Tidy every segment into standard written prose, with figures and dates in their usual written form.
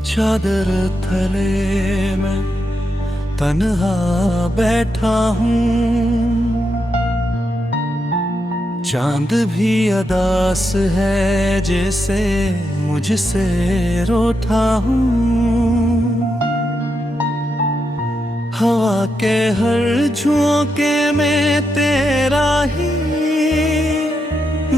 चादर तले मैं तन्हा बैठा हूँ। चांद भी अदास है जैसे मुझसे रूठा हूँ। हवा के हर झोंके में तेरा ही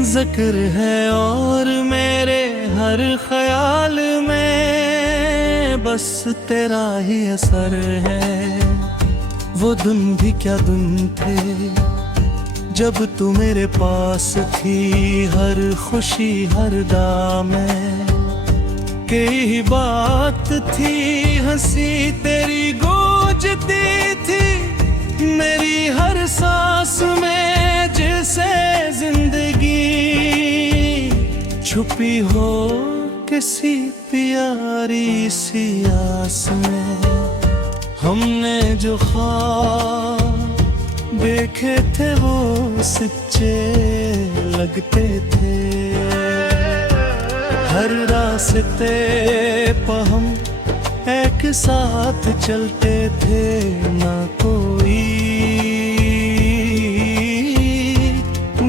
जिक्र है और मेरे हर ख्याल में बस तेरा ही असर है। वो दिन भी क्या दिन थे जब तू मेरे पास थी, हर खुशी हर दाम के ही बात थी। हंसी तेरी गूंजती थी मेरी हर सांस में, जैसे जिंदगी छुपी हो किसी प्यारी सी आस में। हमने जो ख्वाब देखे थे वो सच्चे लगते थे। हर रास्ते पर हम एक साथ चलते थे, ना कोई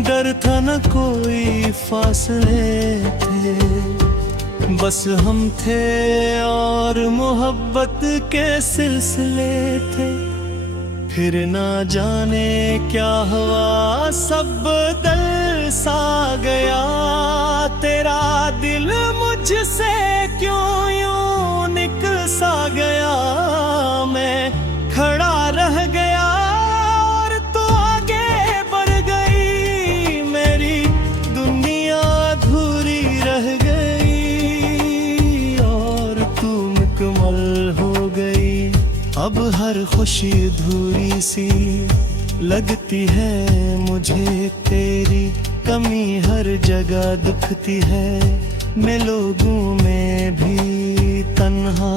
डर था न कोई फासले थे। बस हम थे और मोहब्बत के सिलसिले थे। फिर ना जाने क्या हुआ सब बदल सा गया। तेरा दिल मुझसे क्यों यूं निकसा गया। मैं खड़ा रह गया और तू आगे बढ़ गई। मेरी दुनिया अधूरी रह गई और तू मुकम्मल हो गई। अब हर खुशी अधूरी सी लगती है मुझे, तेरी कमी हर जगह दिखती है। मैं लोगों में भी तन्हा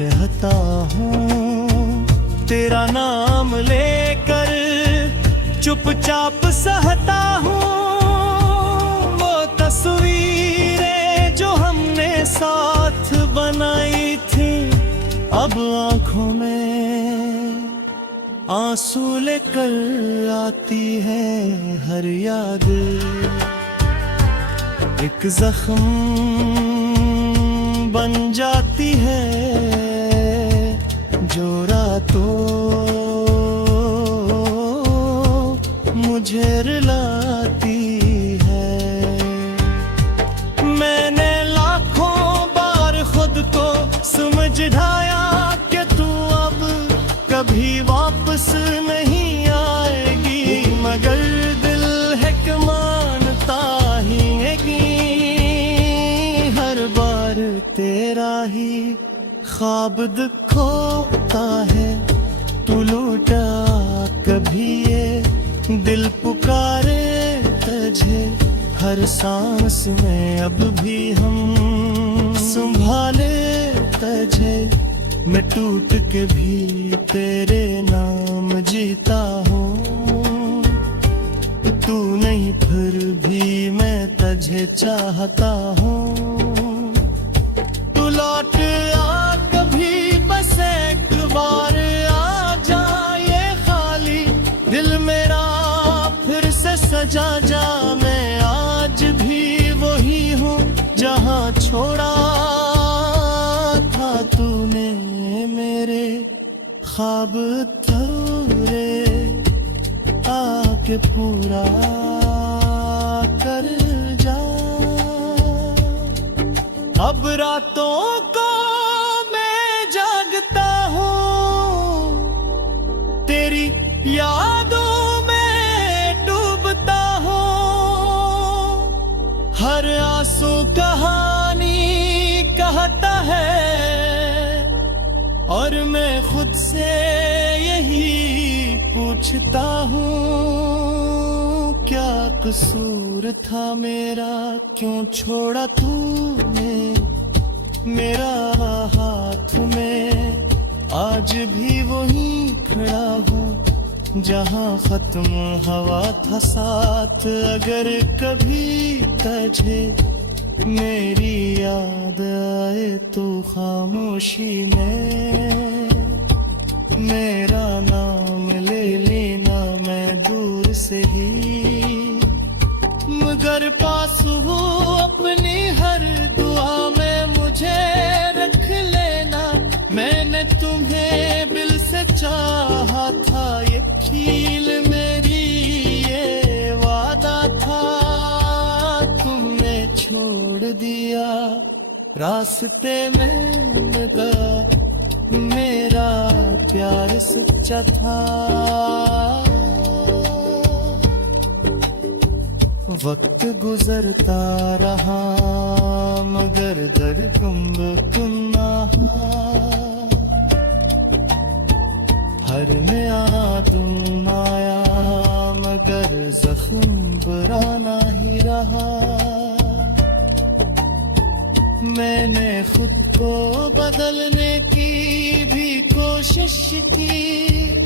रहता हूँ, तेरा नाम लेकर चुपचाप सहता हूँ। वो तस्वीरें जो हमने साथ बनाई थी, अब आँखों में आंसू लेकर आती है हर याद। एक जख्म बन जाती है जो रातों मुझे रुलाती है। मैंने लाखों बार खुद को समझाया कि तू अब कभी वापस नहीं आएगी, मगर दिल है कि मानता ही नहीं। हर बार तेरा ही ख्वाब दिखोता है, तू लौटा कभी ये दिल पुकारे तुझे। हर सांस में अब भी हम संभाले तुझे। मैं टूट के भी तेरे नाम जीता हूँ। तू नहीं फिर भी मैं तुझे चाहता हूँ। तू लौट आ कभी बस एक बार आ जा, ये खाली दिल मेरा फिर से सजा जा। मैं आज भी वही हूँ जहाँ छोड़ा था तूने मेरे ख्वाब अधूरे आके पूरा कर जा। अब रातों को मैं जागता हूँ, तेरी यादों में डूबता हूँ। हर आंसू कहानी कहता है और मैं खुद से यही पूछता हूँ, क्या कसूर था मेरा, क्यों छोड़ा तूने मेरा हाथ में। आज भी वही खड़ा हूँ जहाँ खत्म हवा था साथ। अगर कभी तुझे मेरी याद आए तो खामोशी में मेरा नाम ले लेना मैं दूर से ही, मगर पास हो अपनी हर दुआ में मुझे रख लेना। मैंने तुम्हें दिल से चाहा था, ये खील मेरी ये वादा था, तुमने छोड़ दिया रास्ते में लगा, मेरा प्यार सच्चा था। वक्त गुजरता रहा मगर दर्द गुम ना, हर नया तुम आया मगर जख्म बुराना ही रहा। मैंने खुद को बदलने की भी कोशिश की,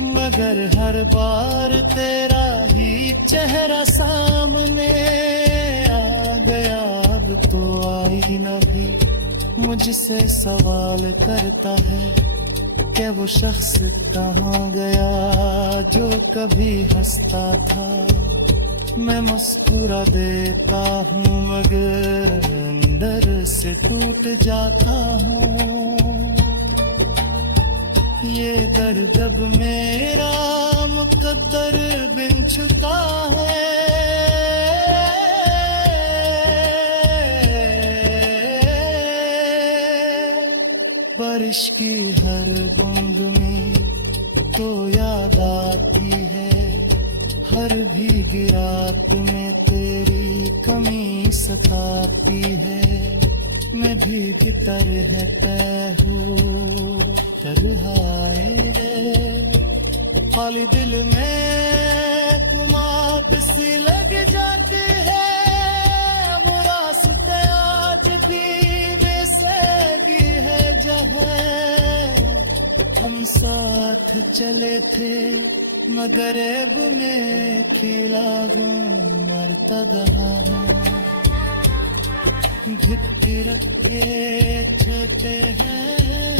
मगर हर बार तेरा ही चेहरा सामने आ गया। अब तो आईना भी मुझसे सवाल करता है कि वो शख्स कहाँ गया जो कभी हंसता था। मैं मुस्कुरा देता हूँ मगर अंदर से टूट जाता हूँ। ये दर्द अब मेरा मुकद्दर बिन चुका है। बारिश की हर बूंद में तो याद आती है, हर भीगी रात में तेरी कमी सताती है। मैं भीगता रहता हूँ तन्हाई रे, खाली दिल में कुमात सी लग जाती है। वो रास्ते आज भी बेसगी है जहाँ हम साथ चले थे, मगर अब मैं खिला हूँ मरता दहा हूँ। भित्ती रखे छोटे हैं